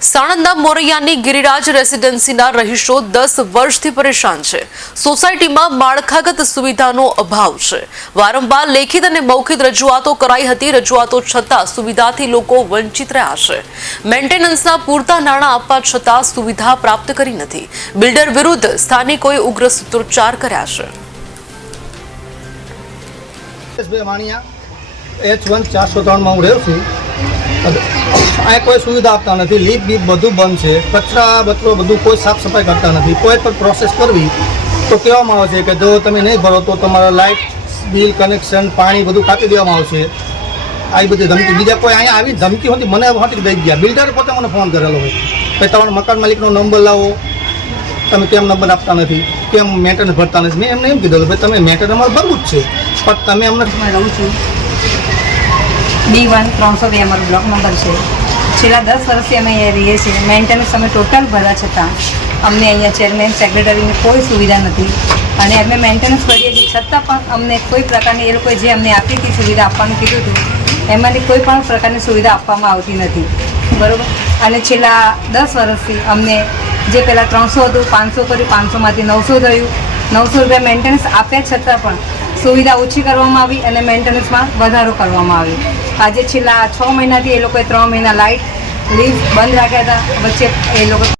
સાણંદના મોરૈયાની ગિરિરાજ રેસિડેન્સીના રહીશો દસ વર્ષથી પરેશાન છે. સોસાયટીમાં માળખાગત સુવિધાનો અભાવ છે. વારંવાર લેખિત અને મૌખિક રજૂઆતો કરાઈ હતી, રજૂઆતો છતાં સુવિધાથી લોકો વંચિત રહ્યા છે. મેન્ટેનન્સના પૂરતા નાણાં આપવા છતાં સુવિધા પ્રાપ્ત કરી નથી. બિલ્ડર વિરુદ્ધ સ્થાનિકોએ ઉગ્ર સૂત્રોચ્ચાર કર્યા છે. એચ વન ચારસો હું રહું છું. અહીંયા કોઈ સુવિધા આપતા નથી. લીપ બીપ બધું બંધ છે. કચરા, બચરો બધું કોઈ સાફ સફાઈ કરતા નથી. કોઈ પણ પ્રોસેસ કરવી તો કહેવામાં આવે છે કે જો તમે નહીં ભરો તો તમારા લાઇટ બિલ કનેક્શન પાણી બધું કાપી દેવામાં આવશે. આવી બધી ધમકી. બીજા કોઈ અહીંયા આવી ધમકી હોતી મને હતી દઈ ગયા. બિલ્ડર પોતે મને ફોન કરેલો હોય. ભાઈ, તમારા મકાન માલિકનો નંબર લાવો. તમે કેમ નંબર આપતા નથી? કેમ મેન્ટેનન્સ ભરતા નથી? મેં એમને એમ કીધું ભાઈ, તમે મેન્ટેનન્સ અમારે ભરવું જ છે. પણ તમે અમને હું રહું છું. બી વન ત્રણસો બે અમારો બ્લોક નંબર છે. છેલ્લા દસ વર્ષથી અમે અહીંયા રહીએ છીએ. મેન્ટેનન્સ અમે ટોટલ ભર્યા છતાં અમને અહીંયા ચેરમેન, સેક્રેટરીની કોઈ સુવિધા નથી. અને અમે મેન્ટેનન્સ કરીએ છીએ. છતાં પણ અમને કોઈ પ્રકારની એ લોકોએ જે અમને આપી હતી સુવિધા આપવાનું કીધું હતું એમાંની કોઈ પણ પ્રકારની સુવિધા આપવામાં આવતી નથી. બરાબર? અને છેલ્લા દસ વર્ષથી અમને જે પહેલાં ત્રણસો હતું, પાંચસો કર્યું, પાંચસોમાંથી નવસો થયું. નવસો રૂપિયા મેન્ટેનન્સ આપ્યા છતાં પણ સુવિધા ઓછી કરવામાં આવી અને મેન્ટેનન્સમાં વધારો કરવામાં આવ્યો. આજે છેલ્લા છ મહિનાથી એ લોકોએ ત્રણ મહિના લાઇટ, લીવ બંધ રાખ્યા હતા. વચ્ચે એ લોકો